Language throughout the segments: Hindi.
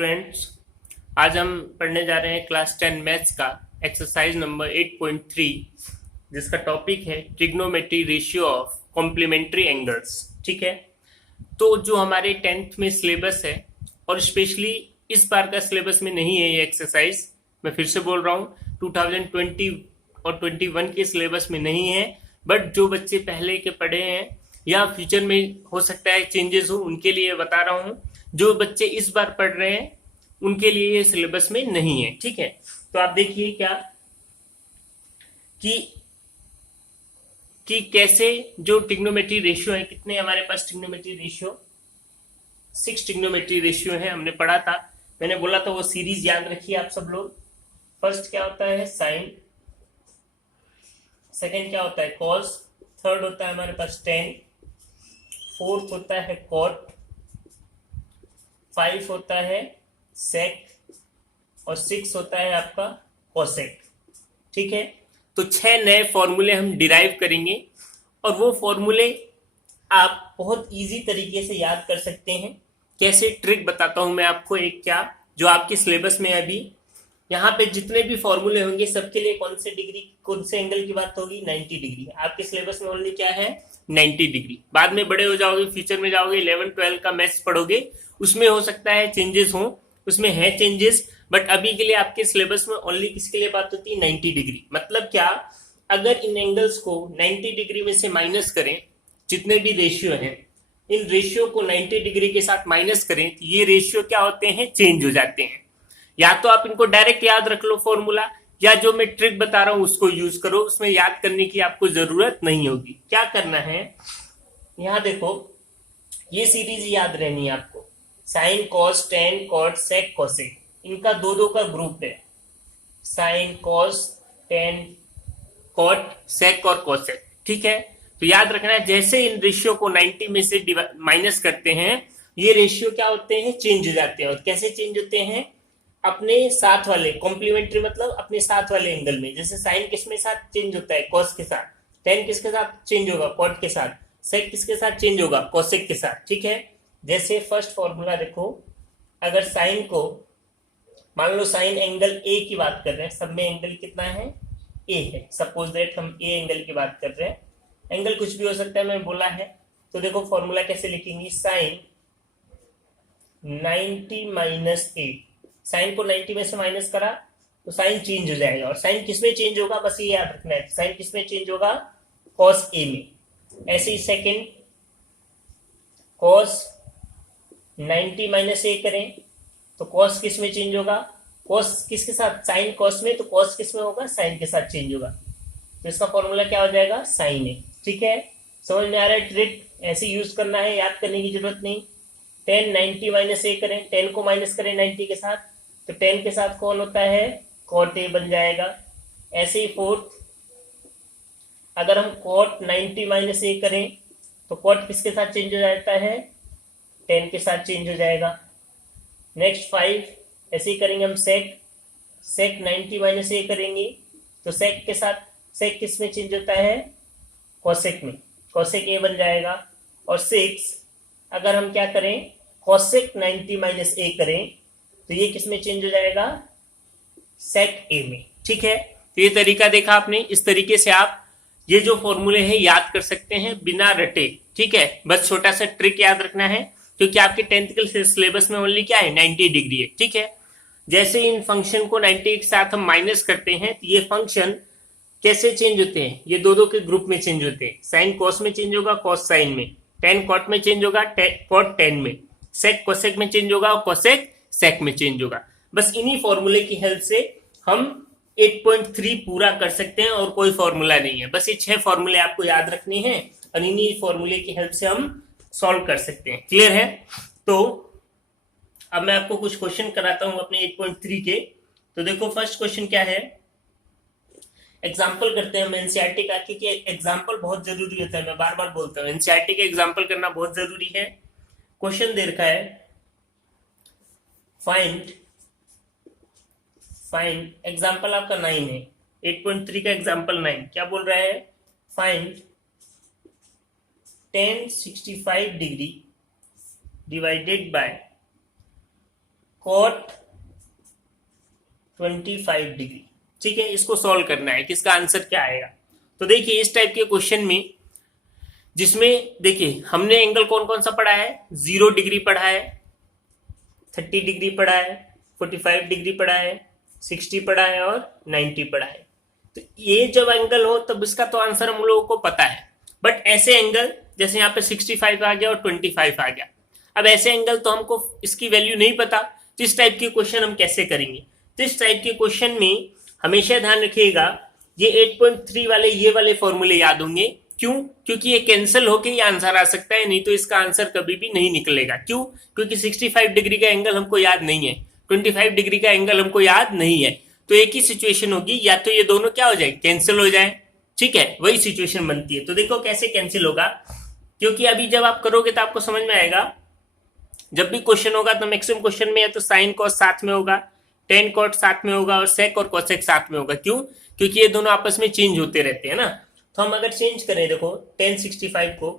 स्टूडेंट्स, आज हम पढ़ने जा रहे हैं क्लास 10 मैथ्स का एक्सरसाइज नंबर 8.3, जिसका टॉपिक है trigonometry ratio of complementary angles. ठीक है, तो जो हमारे 10th में सिलेबस है और स्पेशली इस बार का सिलेबस में नहीं है ये एक्सरसाइज, मैं फिर से बोल रहा हूँ 2020 और 21 के सिलेबस में नहीं है, बट जो बच्चे पहले के पढ़े हैं या फ्यूचर में हो सकता है चेंजेस हो, उनके लिए बता रहा हूँ। जो बच्चे इस बार पढ़ रहे हैं उनके लिए ये सिलेबस में नहीं है। ठीक है, तो आप देखिए क्या कि कैसे जो ट्रिग्नोमेट्री रेशियो है, कितने हमारे पास ट्रिग्नोमेट्री रेशियो 6 ट्रिग्नोमेट्री रेशियो है, हमने पढ़ा था। मैंने बोला था वो सीरीज याद रखिए आप सब लोग। फर्स्ट क्या होता है साइन, सेकंड क्या होता है कॉस, थर्ड होता है हमारे पास टेन, फोर्थ होता है कॉट, 5 होता है सेक और 6 होता है आपका कोसेक। ठीक है, तो 6 नए फॉर्मूले हम डिराइव करेंगे और वो फॉर्मूले आप बहुत इजी तरीके से याद कर सकते हैं। कैसे, ट्रिक बताता हूं मैं आपको एक, क्या जो आपके सिलेबस में अभी यहाँ पे जितने भी फॉर्मूले होंगे सबके लिए कौन से डिग्री, कौन से एंगल की बात होगी, 90 डिग्री। आपके सिलेबस में ओनली क्या है, 90 डिग्री। बाद में बड़े हो जाओगे, फ्यूचर में जाओगे, 11-12 का मैथ्स पढ़ोगे, उसमें हो सकता है चेंजेस हो, उसमें है चेंजेस, बट अभी के लिए आपके सिलेबस में ओनली किसके लिए बात होती है, 90 डिग्री। मतलब क्या, अगर इन एंगल्स को 90 डिग्री में से माइनस करें, जितने भी रेशियो हैं इन रेशियो को 90 डिग्री के साथ माइनस करें, तो ये रेशियो क्या होते हैं, चेंज हो जाते हैं। या तो आप इनको डायरेक्ट याद रख लो फॉर्मूला, या जो मैं ट्रिक बता रहा हूं उसको यूज करो, उसमें याद करने की आपको जरूरत नहीं होगी। क्या करना है, यहां देखो ये सीरीज याद रहनी है आपको, sine cos tan cot sec cosec, इनका दो दो का ग्रुप है, sine cos tan cot sec और कोसेक। ठीक है, तो याद रखना है जैसे इन रेशियो को 90 में से माइनस करते हैं, ये रेशियो क्या होते हैं, चेंज हो जाते हैं। और कैसे चेंज होते हैं, अपने साथ वाले कॉम्प्लीमेंट्री, मतलब अपने साथ वाले एंगल में। जैसे साइन किसके साथ चेंज होता है, कॉस के साथ, टेन किसके साथ चेंज होगा, कॉट के साथ, सेक किसके साथ चेंज होगा, कोसेक के साथ। ठीक है, जैसे फर्स्ट फॉर्मूला देखो, अगर साइन को मान लो साइन एंगल ए की बात कर रहे हैं, सब में एंगल कितना है, ए है, सपोज दैट हम ए एंगल की बात कर रहे हैं, एंगल कुछ भी हो सकता है, मैंने बोला है। तो देखो फॉर्मूला कैसे लिखेंगे, साइन 90 माइनस ए, साइन को 90 में से माइनस करा तो साइन चेंज हो जाएगा। और साइन किसमें चेंज होगा, बस ये याद रखना है, साइन किसमें चेंज होगा, कॉस ए में। ऐसे ही सेकेंड कॉस 90 माइनस ए करें तो कॉस किस में चेंज होगा, कॉस किसके साथ, साइन कॉस में, तो कॉस किस में होगा, साइन के साथ चेंज होगा। तो इसका फॉर्मूला क्या हो जाएगा, साइन ए। ठीक है, समझ में आ रहा है, ट्रिक ऐसे यूज करना है, याद करने की जरूरत नहीं। 10 90 माइनस ए करें, 10 को माइनस करें 90 के साथ, तो 10 के साथ कौन होता है, कॉट ए बन जाएगा। ऐसे ही फोर्थ, अगर हम कॉट 90 माइनस ए करें तो कॉट किसके साथ चेंज हो जाता है, 10 के साथ चेंज हो जाएगा। नेक्स्ट 5, ऐसे ही करेंगे हम सेक, सेक 90 माइनस ए करेंगे तो सेक के साथ, सेक किस में चेंज होता है, कोसेक में, कोसेक ए बन जाएगा। और 6 अगर हम क्या करें, कोसेक 90 माइनस ए करें तो ये किस में चेंज हो जाएगा, सेक ए में। ठीक है, तो ये तरीका देखा आपने, इस तरीके से आप ये जो फॉर्मूले हैं याद कर सकते हैं बिना रटे। ठीक है, बस छोटा सा ट्रिक याद रखना है, क्योंकि आपके 10th के सिलेबस में ओनली क्या है, 90 डिग्री है। ठीक है, जैसे इन फंक्शन को 90 के साथ हम माइनस करते हैं तो ये फंक्शन कैसे चेंज होते हैं, ये दो दो के ग्रुप में चेंज होते हैं। साइन कॉस में चेंज होगा, कॉस साइन में, टेन कॉट में चेंज होगा, कॉट टेन में, सेक कोसेक में चेंज होगा और कोसेक सेक में चेंज होगा। बस इन्हीं फॉर्मूले की हेल्प से हम 8.3 पूरा कर सकते हैं, और कोई फॉर्मूला नहीं है, बस ये 6 फॉर्मूले आपको याद रखने हैं और इन्हीं फॉर्मूले की हेल्प से हम सॉल्व कर सकते हैं। क्लियर है, तो अब मैं आपको कुछ क्वेश्चन कराता हूं अपने 8.3 के। तो देखो फर्स्ट क्वेश्चन क्या है, एग्जाम्पल करते हैं हम एनसीईआरटी का, क्योंकि एग्जाम्पल बहुत जरूरी होता है, मैं बार बार बोलता हूँ एनसीईआरटी के एग्जाम्पल करना बहुत जरूरी है। क्वेश्चन दे रखा है, फाइंड एग्जाम्पल आपका 9 है, 8.3 का एग्जाम्पल 9 क्या बोल रहा है, find tan 65 degree divided by cot 25 degree. ठीक है, इसको सॉल्व करना है कि इसका आंसर क्या आएगा। तो देखिए इस टाइप के क्वेश्चन में, जिसमें देखिए हमने एंगल कौन कौन सा पढ़ा है, 0 डिग्री पढ़ा है, 30 डिग्री पढ़ा है, 45 डिग्री पढ़ा है, 60 पढ़ा है और 90 पढ़ा है। तो ये जब एंगल हो तब इसका तो आंसर हम लोगों को पता है। बट ऐसे एंगल जैसे यहाँ पे 65 आ गया और 25 आ गया, अब ऐसे एंगल तो हमको इसकी वैल्यू नहीं पता, तो इस टाइप के क्वेश्चन हम कैसे करेंगे। तो इस टाइप के क्वेश्चन में हमेशा ध्यान रखिएगा ये 8.3 वाले ये वाले फॉर्मूले याद होंगे। क्यों? क्योंकि ये कैंसिल होके ये आंसर आ सकता है, नहीं तो इसका आंसर कभी भी नहीं निकलेगा। क्यों? क्योंकि 65 डिग्री का एंगल हमको याद नहीं है, 25 डिग्री का एंगल हमको याद नहीं है। तो एक ही सिचुएशन होगी, या तो ये दोनों क्या हो जाए, कैंसिल हो जाए। ठीक है, वही सिचुएशन बनती है। तो देखो कैसे कैंसिल होगा, क्योंकि अभी जब आप करोगे तो आपको समझ में आएगा। जब भी क्वेश्चन होगा तो मैक्सिमम क्वेश्चन में या तो साइन कॉस साथ में होगा, टेन कॉट साथ में होगा और सेक और कोसेक साथ में होगा। क्यों? क्योंकि ये दोनों आपस में चेंज होते रहते हैं ना। तो हम अगर चेंज करें, देखो tan 65 को,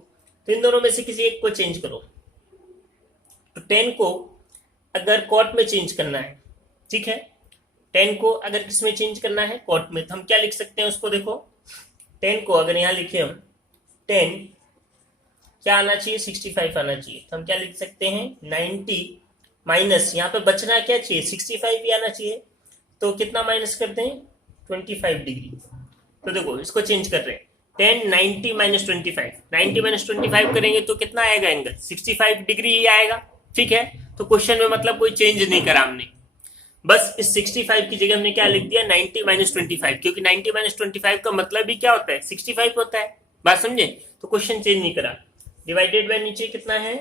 तो इन दोनों में से किसी एक को चेंज करो। तो 10 को अगर कॉट में चेंज करना है, ठीक है, 10 को अगर किस में चेंज करना है, कॉट में, तो हम क्या लिख सकते हैं उसको, देखो 10 को अगर यहाँ लिखे हम 10 क्या आना चाहिए, 65 आना चाहिए। तो हम क्या लिख सकते हैं, 90 माइनस यहाँ पे बचना क्या चाहिए, 65 ही आना चाहिए। तो कितना माइनस करते हैं, 25 डिग्री। तो देखो इसको चेंज कर रहे हैं, 10 90 माइनस 25, 90 माइनस 25 करेंगे तो कितना आएगा एंगल, 65 डिग्री ही आएगा। ठीक है, तो क्वेश्चन में मतलब कोई चेंज नहीं करा हमने, बस इस 65 की जगह हमने क्या लिख दिया, 90 माइनस 25, क्योंकि 90 माइनस 25 का मतलब भी क्या होता है, 65 होता है। बात समझे? तो क्वेश्चन चेंज नहीं करा। डिवाइडेड बाय नीचे कितना है,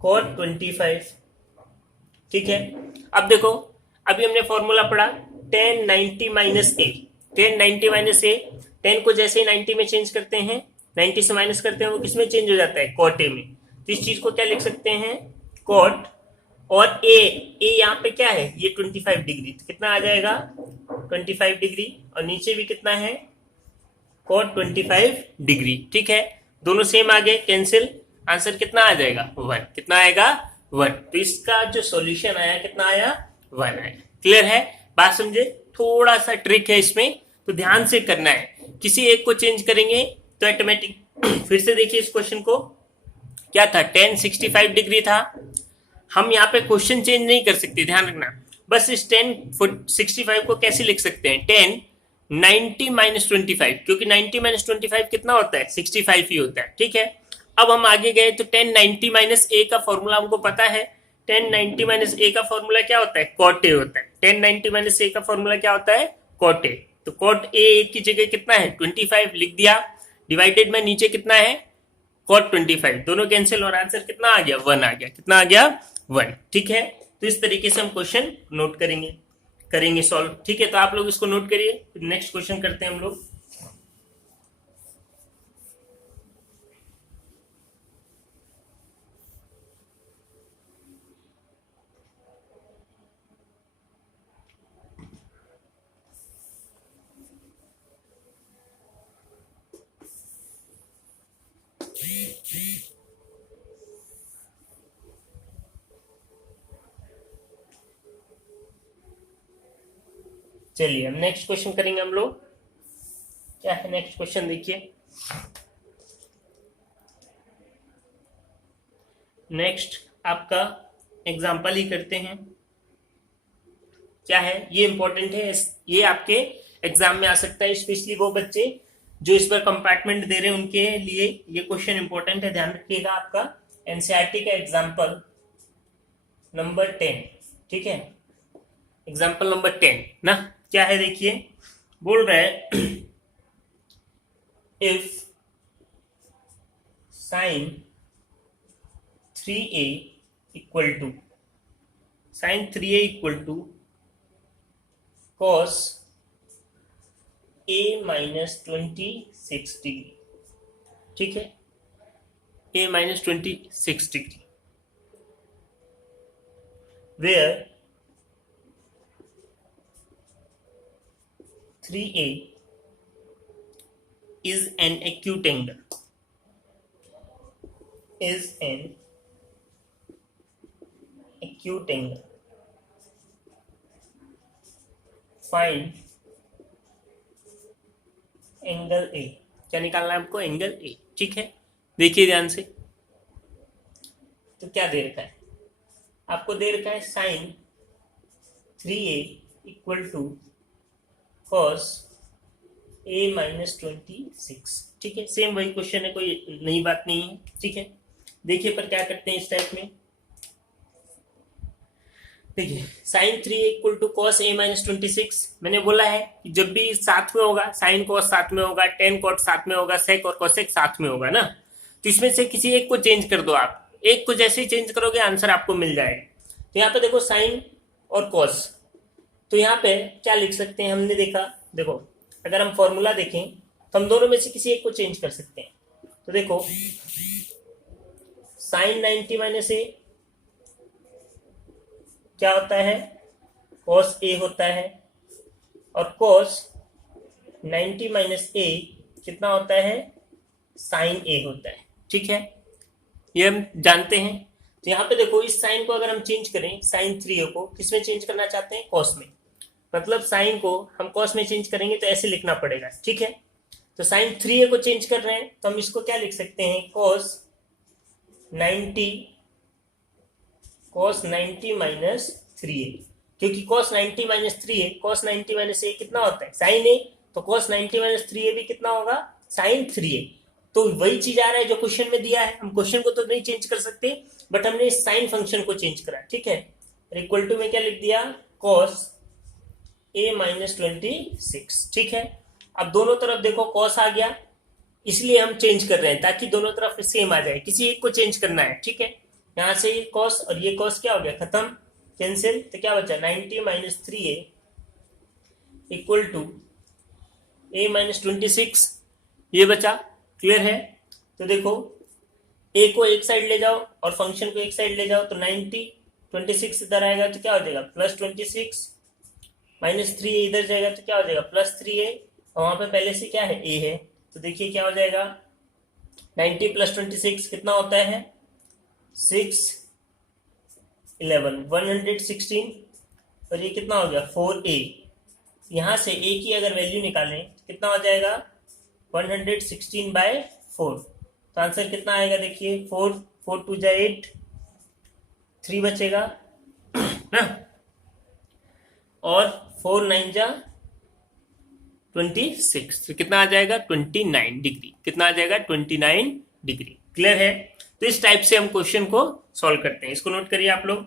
cot 25। ठीक है, अब देखो अभी हमने फॉर्मूला पढ़ा tan 90 माइनस ए, tan 90 माइनस ए, 10 को जैसे ही 90 में चेंज करते हैं, 90 से माइनस करते हैं, वो किसमें चेंज हो जाता है, cot ए में। तो इस चीज को क्या लिख सकते हैं, cot, और ए यहाँ पे क्या है, ये 25 डिग्री, तो कितना आ जाएगा 25 डिग्री, और नीचे भी कितना है, cot 25 डिग्री। ठीक है, दोनों सेम आ गए, कैंसिल, आंसर कितना आ जाएगा, 1। कितना आएगा, 1। तो इसका जो सॉल्यूशन आया कितना आया, 1 आया। क्लियर है, बात समझे? थोड़ा सा ट्रिक है इसमें, तो ध्यान से करना है। किसी एक को चेंज करेंगे तो ऑटोमेटिक फिर से देखिए इस क्वेश्चन को, क्या था, tan 65 डिग्री था। हम यहाँ पे क्वेश्चन चेंज नहीं कर सकते, ध्यान रखना। बस इस tan 65 को कैसे लिख सकते हैं, tan 90 माइनस 25, क्योंकि 90 माइनस 25 कितना होता है, 65 ही होता है। ठीक है, अब हम आगे गए तो tan 90 माइनस ए का फॉर्मूला हमको पता है। tan 90 माइनस ए का फॉर्मूला क्या होता है, cot ए होता है। tan 90 माइनस ए का फॉर्मूला क्या होता है, cot ए। तो cot ए की जगह कितना है, 25 लिख दिया, डिवाइडेड में नीचे कितना है, cot 25, दोनों कैंसिल और आंसर कितना आ गया, 1 आ गया। कितना आ गया, 1। ठीक है, तो इस तरीके से हम क्वेश्चन नोट करेंगे सॉल्व। ठीक है, तो आप लोग इसको नोट करिए, नेक्स्ट क्वेश्चन करते हैं हम लोग। चलिए हम नेक्स्ट क्वेश्चन करेंगे हम लोग। क्या है नेक्स्ट क्वेश्चन, देखिए नेक्स्ट आपका एग्जाम्पल ही करते हैं। क्या है ये, इंपॉर्टेंट है, ये आपके एग्जाम में आ सकता है, स्पेशली वो बच्चे जो इस पर कंपार्टमेंट दे रहे हैं उनके लिए ये क्वेश्चन इंपॉर्टेंट है, ध्यान रखिएगा। आपका एनसीईआरटी का एग्जाम्पल नंबर 10। ठीक है, एग्जाम्पल नंबर 10 ना, क्या है देखिए, बोल रहा है if sine 3a equal to sine 3a equal to cos a minus 26 degree. ठीक है, a minus 26 degree, where 3a is an acute angle, is an acute angle find angle A, क्या निकालना है आपको? Angle A. ठीक है, देखिए ध्यान से। तो क्या दे रखा है आपको? दे रखा है sine 3a equal to cos a minus 26। ठीक है, सेम वही क्वेश्चन है, कोई नई बात नहीं है। ठीक है, देखिए पर क्या करते हैं इस टाइप में। देखिए sine 3 equal to cos a minus 26, मैंने बोला है कि जब भी साथ में होगा, साइन कॉस साथ में होगा, टेन कॉट साथ में होगा, सेक और कॉसेक साथ में होगा ना, तो इसमें से किसी एक को चेंज कर दो आप। एक को जैसे ही चेंज करोगे आंसर आपको मिल जाएगा। तो यहाँ पे देखो साइन और कॉस, तो यहाँ पे क्या लिख सकते हैं? हमने देखा, देखो अगर हम फॉर्मूला देखें तो हम दोनों में से किसी एक को चेंज कर सकते हैं। तो देखो साइन 90 माइनस ए क्या होता है? कॉस ए होता है, और कॉस 90 माइनस ए कितना होता है? साइन ए होता है। ठीक है, ये हम जानते हैं। तो यहाँ पे देखो इस साइन को अगर हम चेंज करें, साइन 3 को किस में चेंज करना चाहते हैं? कॉस में। मतलब साइन को हम कॉस में चेंज करेंगे तो ऐसे लिखना पड़ेगा। ठीक है, तो साइन 3a को चेंज कर रहे हैं तो हम इसको क्या लिख सकते हैं? कॉस 90 माइनस 3a, क्योंकि cos 90 minus 3a, cos 90 minus a कितना होता है? साइन a, तो कॉस 90 माइनस 3a भी कितना होगा? Sign 3a। तो वही चीज आ रहा है जो क्वेश्चन में दिया है। हम क्वेश्चन को तो नहीं चेंज कर सकते, बट हमने इस साइन फंक्शन को चेंज करा। ठीक है, इक्वल टू में क्या लिख दिया? Cos a minus 26। ठीक है, अब दोनों तरफ देखो कॉस आ गया, इसलिए हम चेंज कर रहे हैं ताकि दोनों तरफ सेम आ जाए। किसी एक को चेंज करना है। ठीक है, यहां से ये कॉस और ये कॉस क्या हो गया? खत्म, कैंसिल। तो क्या बचा? 90 minus 3a equal to a minus 26, ये बचा। क्लियर है? तो देखो a को एक साइड ले जाओ और फंक्शन को एक साइड ले जाओ, तो 90 26 इधर आएगा तो क्या हो जाएगा? प्लस 26, माइनस 3a इधर जाएगा तो क्या हो जाएगा? प्लस 3a, और वहां पे पहले से क्या है? a है। तो देखिए क्या हो जाएगा? 90 प्लस 26 कितना होता है? 6 11 116, और ये कितना हो गया? 4a। यहां से a की अगर वैल्यू निकालें कितना हो जाएगा? 116/4। तो आंसर कितना आएगा? देखिए 4 4 2 जा 8, 3 बचेगा ना, और 4 9 जा 26, तो कितना आ जाएगा? 29 डिग्री। कितना आ जाएगा? 29 डिग्री। क्लियर है? तो इस टाइप से हम क्वेश्चन को सॉल्व करते हैं। इसको नोट करिए आप लोग।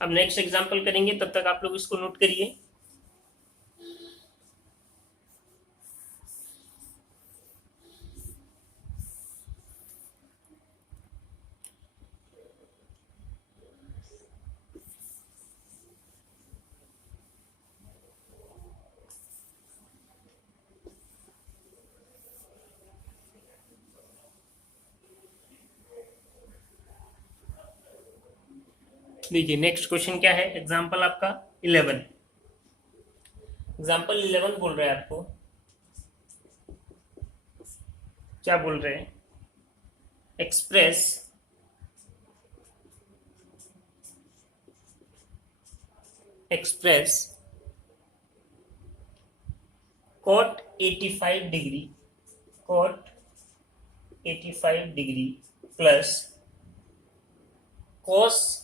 अब नेक्स्ट एग्जांपल करेंगे, तब तक आप लोग इसको नोट करिए। देखिए नेक्स्ट क्वेश्चन क्या है? एग्जांपल आपका 11। एग्जांपल 11 बोल रहे हैं आपको, क्या बोल रहे हैं? Express cot 85 degree, cot 85 degree plus cos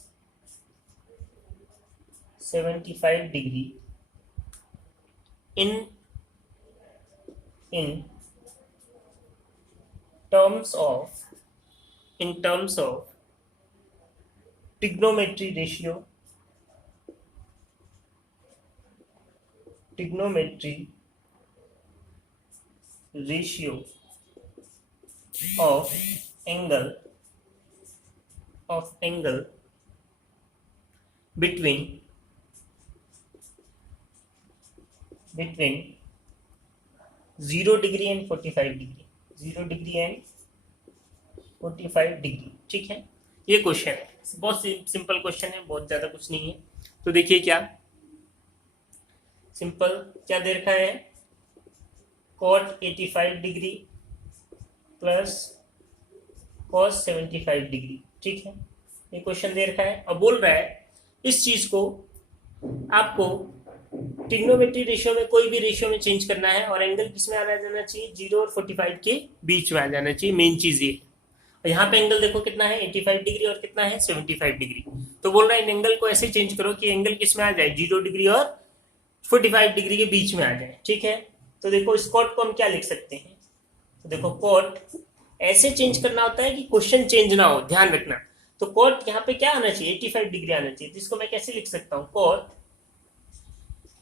75 degree in terms of trigonometry ratio of angle between 0 degree and 45 degree, 0 degree and 45 degree. ठीक है, ये क्वेश्चन है, बहुत सिंपल क्वेश्चन है, बहुत ज्यादा कुछ नहीं है। तो देखिए क्या सिंपल क्या दे रखा है? cot 85 degree plus cos 75 degree. ठीक है, ये क्वेश्चन दे रखा है और बोल रहा है इस चीज को आपको ट्रिग्नोमेट्री रेशियो में कोई भी रेशियो में चेंज करना है और एंगल किस में आना जाना चाहिए, 0 और 45 के बीच में आ जाना चाहिए। मेन चीज ये, और यहाँ पे एंगल देखो कितना है 85 डिग्री और कितना है 75 डिग्री। तो बोल रहा है इन एंगल को ऐसे चेंज करो कि एंगल किस में आ जाए, 0 डिग्री और 45 डिग्री के बीच में आ जाए। ठीक है, तो देखो इस कोट को हम क्या लिख सकते हैं, तो देखो कोट ऐसे चेंज करना होता है कि क्वेश्चन चेंज ना हो, ध्यान रखना। तो कोट यहाँ पे क्या आना चाहिए, 85 डिग्री आना चाहिए। तो इसको मैं कैसे लिख सकता हूँ, कोट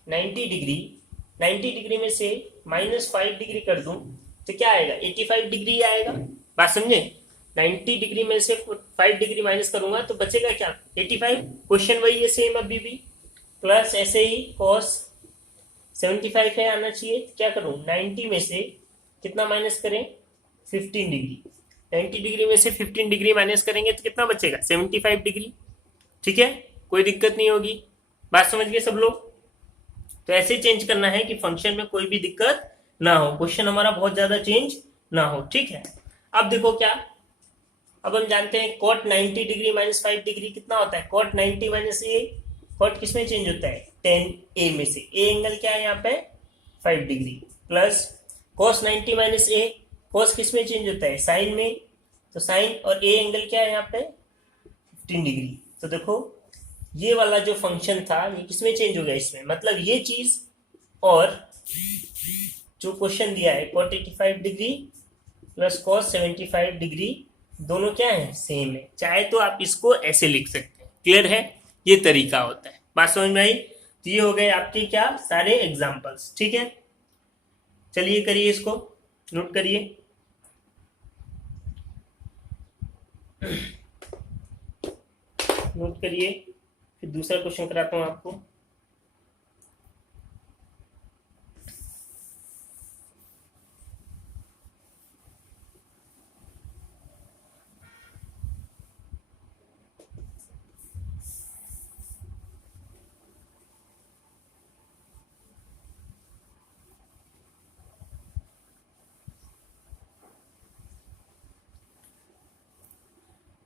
90 डिग्री, 90 डिग्री में से -5 डिग्री कर दूं तो क्या आएगा, 85 डिग्री आएगा। बात समझे, 90 डिग्री में से 5 डिग्री माइनस करूंगा तो बचेगा क्या, 85। क्वेश्चन वही है सेम अभी भी, प्लस ऐसे ही cos 75 है आना चाहिए। क्या करूं, 90 में से कितना माइनस करें, 15 डिग्री। 90 डिग्री में से 15 डिग्री माइनस करेंगे तो कितना बचेगा, 75 डिग्री। ठीक है, कोई दिक्कत नहीं होगी। बात समझ गए सब लोग। तो ऐसे चेंज करना है कि फंक्शन में कोई भी दिक्कत ना हो, क्वेश्चन हमारा बहुत ज्यादा चेंज ना हो। ठीक है, अब देखो क्या, अब हम जानते हैं cot 90 डिग्री -5 डिग्री कितना होता है, cot 90 माइनस ए। cot किस में चेंज होता है, tan a में से। a एंगल क्या है यहाँ पे 5 डिग्री, प्लस cos 90 माइनस ए, cos किस में चेंज होता है, साइन में। तो साइन और a एंगल क्या है यहाँ पे 15 डिग्री। तो देखो ये वाला जो फंक्शन था ये किसमें चेंज हो गया, इसमें। मतलब ये चीज और जो क्वेश्चन दिया है cot 85 degree plus cos 75 degree दोनों क्या है, सेम है। चाहे तो आप इसको ऐसे लिख सकते हैं। क्लियर है, ये तरीका होता है। बात समझ में आई। तो ये हो गए आपके क्या सारे एग्जांपल्स। ठीक है, चलिए करिए, इसको नोट करिए। नोट करिए, फिर दूसरा क्वेश्चन कराता हूं आपको।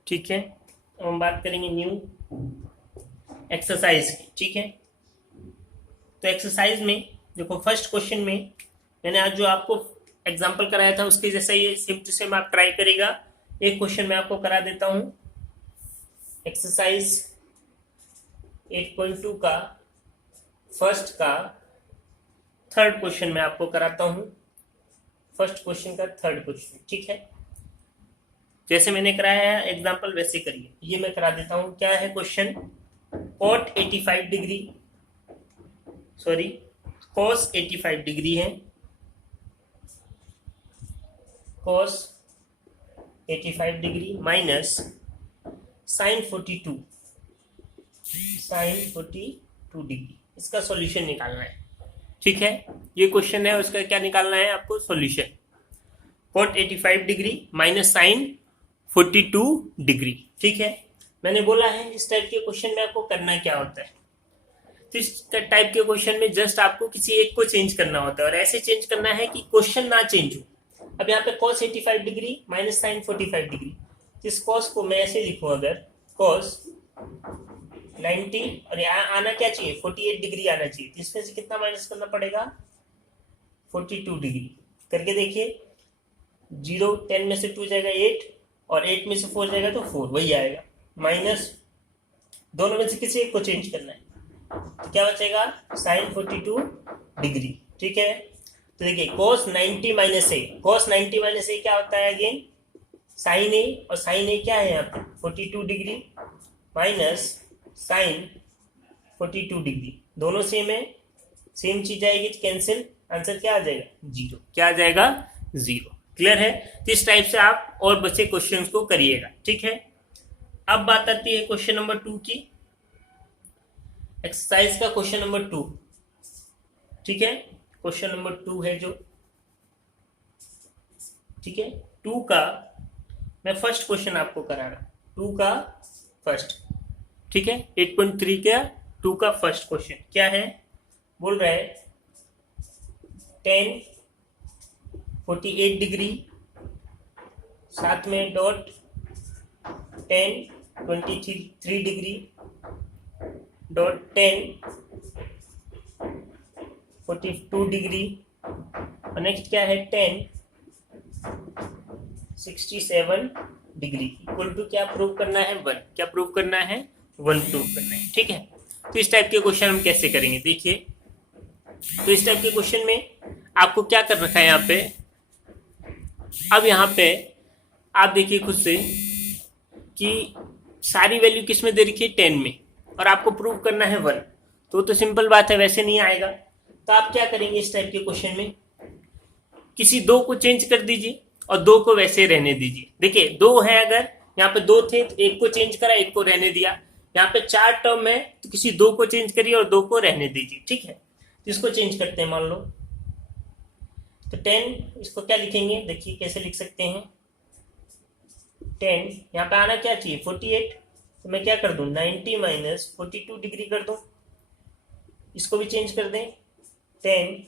ठीक है, हम बात करेंगे न्यू एक्सरसाइज की। ठीक है, तो एक्सरसाइज में देखो फर्स्ट क्वेश्चन में मैंने आज जो आपको एग्जांपल कराया था उसके जैसा ये सेम टू सेम आप ट्राई करेगा। एक क्वेश्चन मैं आपको करा देता हूं, एक्सरसाइज 8.2 का फर्स्ट का थर्ड क्वेश्चन मैं आपको कराता हूं। फर्स्ट क्वेश्चन का थर्ड क्वेश्चन, ठीक है। जैसे मैंने कराया है एग्जांपल वैसे करिए। ये मैं करा देता हूं, क्या है question, cot 85 degree, sorry cos 85 degree है, cos 85 degree minus sin 42 degree, इसका सॉल्यूशन निकालना है। ठीक है, ये क्वेश्चन है, उसका क्या निकालना है आपको, solution. cot 85 degree minus sin 42 degree. ठीक है, मैंने बोला है इस टाइप के क्वेश्चन में आपको करना क्या होता है। तो इस टाइप के क्वेश्चन में जस्ट आपको किसी एक को चेंज करना होता है और ऐसे चेंज करना है कि क्वेश्चन ना चेंज हो। अब यहाँ पे cos 85 degree minus sin 45 degree, इस cos को मैं ऐसे लिखूं, अगर cos 90 और यहाँ आना क्या चाहिए 48 डिग्री आना चाहिए, तो इसमें से कितना माइनस करना पड़ेगा 42 डिग्री। करके देखिए, 0 10 में से 2 जाएगा 8 और 8 में से 4 जाएगा तो 4 वही आएगा, माइनस दोनों में से किसी एक को चेंज करना है। तो क्या बचेगा sin 42 डिग्री। ठीक है, तो देखिए cos 90 माइनस ए, cos 90 माइनस ए क्या होता है अगेन sin ए, और sin ए क्या है यहाँ पे 42 डिग्री माइनस sin 42 डिग्री, दोनों सेम है, सेम चीज आएगी तो कैंसिल, आंसर क्या आ जाएगा 0। क्या आ जाएगा 0। क्लियर है, तो इस टाइप से आप और बचे क्वेश्चंस को करिएगा। ठीक है, अब बात आती है क्वेश्चन नंबर 2 की, एक्सरसाइज का क्वेश्चन नंबर 2। ठीक है, क्वेश्चन नंबर 2 है जो, ठीक है, 2 का मैं फर्स्ट क्वेश्चन आपको करा रहा हूं, 2 का फर्स्ट। ठीक है, 8.3 का 2 का फर्स्ट क्वेश्चन क्या है, बोल रहा है tan 48 डिग्री साथ में dot tan 23 degree dot 10 42 degree और नेक्स्ट क्या है 10 67 डिग्री इक्वल टू क्या प्रूव करना है 1। क्या प्रूव करना है 1 प्रूव करना है। ठीक है, तो इस टाइप के क्वेश्चन हम कैसे करेंगे देखिए। तो इस टाइप के क्वेश्चन में आपको क्या कर रखा है यहाँ पे, अब यहाँ पे आप देखिए खुद से कि सारी वैल्यू किस में दे रखी है 10 में और आपको प्रूव करना है 1। तो सिंपल बात है, वैसे नहीं आएगा। तो आप क्या करेंगे इस टाइप के क्वेश्चन में, किसी दो को चेंज कर दीजिए और दो को वैसे रहने दीजिए। देखिए दो है, अगर यहाँ पे दो थे तो एक को चेंज करा एक को रहने दिया। यहाँ पे 4 टर्म है तो किसी दो को चेंज करिए और दो को रहने दीजिए। ठीक है, तो इसको चेंज करते हैं। मान लो तो 10, इसको क्या लिखेंगे देखिए कैसे लिख सकते हैं। 10 यहाँ पे आना क्या चाहिए 48, तो मैं क्या कर दूं 90 माइनस 42 डिग्री कर दूं। इसको भी चेंज कर दें। 10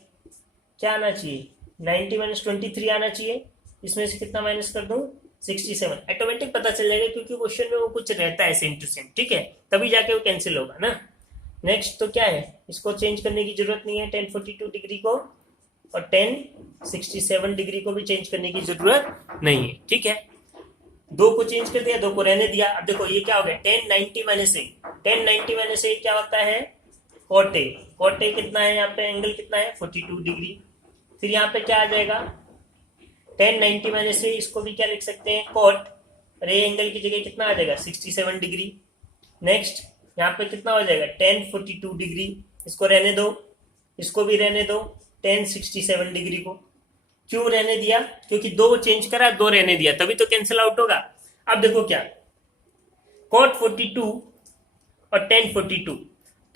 क्या आना चाहिए 90 माइनस 23 आना चाहिए। इसमें से कितना माइनस कर दूं 67। ऑटोमेटिक पता चल जाएगा क्योंकि क्वेश्चन में वो कुछ रहता है सेम टू सेम। ठीक है, तभी जाके वो कैंसिल होगा ना। नेक्स्ट तो क्या है, इसको चेंज करने की जरूरत नहीं है 1042 डिग्री को, और 1067 डिग्री को भी चेंज करने की जरूरत नहीं है। ठीक है, दो को चेंज कर दिया, दो को रहने दिया। अब देखो ये क्या हो गया 1090 माइनस 8। 1090 माइनस 8 क्या होता है cot A। cot A कितना है यहाँ पे, एंगल कितना है 42 डिग्री। फिर यहाँ पे क्या आ जाएगा 1090 माइनस 8, इसको भी क्या लिख सकते हैं cot, और ये एंगल की जगह कितना आ जाएगा 67 डिग्री। नेक्स्ट यहाँ पे कितना हो जाएगा 1042 डिग्री, इसको रहने दो, इसको भी रहने दो 1067 डिग्री को। क्यों रहने दिया, क्योंकि दो चेंज करा दो रहने दिया, तभी तो कैंसिल आउट होगा। अब देखो क्या cot 42 और 1042,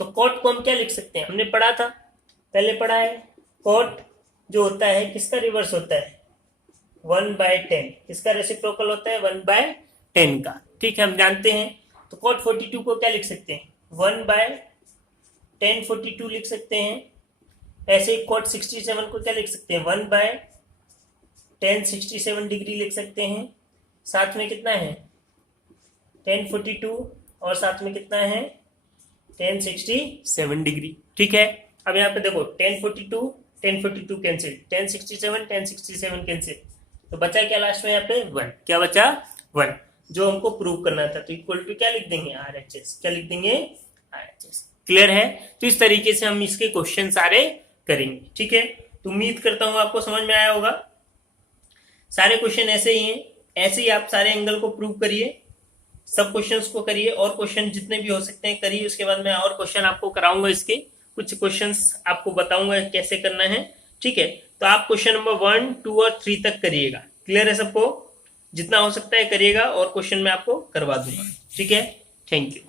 तो cot को हम क्या लिख सकते हैं, हमने पढ़ा था पहले पढ़ा है, cot जो होता है किसका रिवर्स होता है 1/10, किसका रेसिप्रोकल होता है 1/10 का। ठीक है, हम जानते हैं। तो cot 42 को क्या लिख सकते हैं 1/1042 लिख सकते हैं। ऐसे ही cot 67 को क्या लिख सकते हैं 1/1067 डिग्री लिख सकते हैं। साथ में कितना है 1042 और साथ में कितना है 1067 डिग्री। ठीक है, अब यहाँ पे देखो 1042 कैंसिल, 1067 कैंसिल, तो बचा क्या लास्ट में यहाँ पे 1। क्या बचा 1, जो हमको प्रूव करना था। तो इक्वल टू क्या लिख देंगे RHS, क्या लिख देंगे RHS। क्लियर है, तो इस तरीके से हम इसके क्वेश्चन सारे करेंगे। ठीक है, तो उम्मीद करता हूं आपको समझ में आया होगा। सारे क्वेश्चन ऐसे ही हैं, ऐसे ही आप सारे एंगल को प्रूव करिए, सब क्वेश्चंस को करिए, और क्वेश्चन जितने भी हो सकते हैं करिए। उसके बाद मैं और क्वेश्चन आपको कराऊंगा, इसके कुछ क्वेश्चंस आपको बताऊंगा कैसे करना है। ठीक है, तो आप क्वेश्चन नंबर 1, 2 और 3 तक करिएगा। क्लियर है सबको, जितना हो सकता है करिएगा, और क्वेश्चन मैं आपको करवा दूंगा। ठीक है, थैंक यू।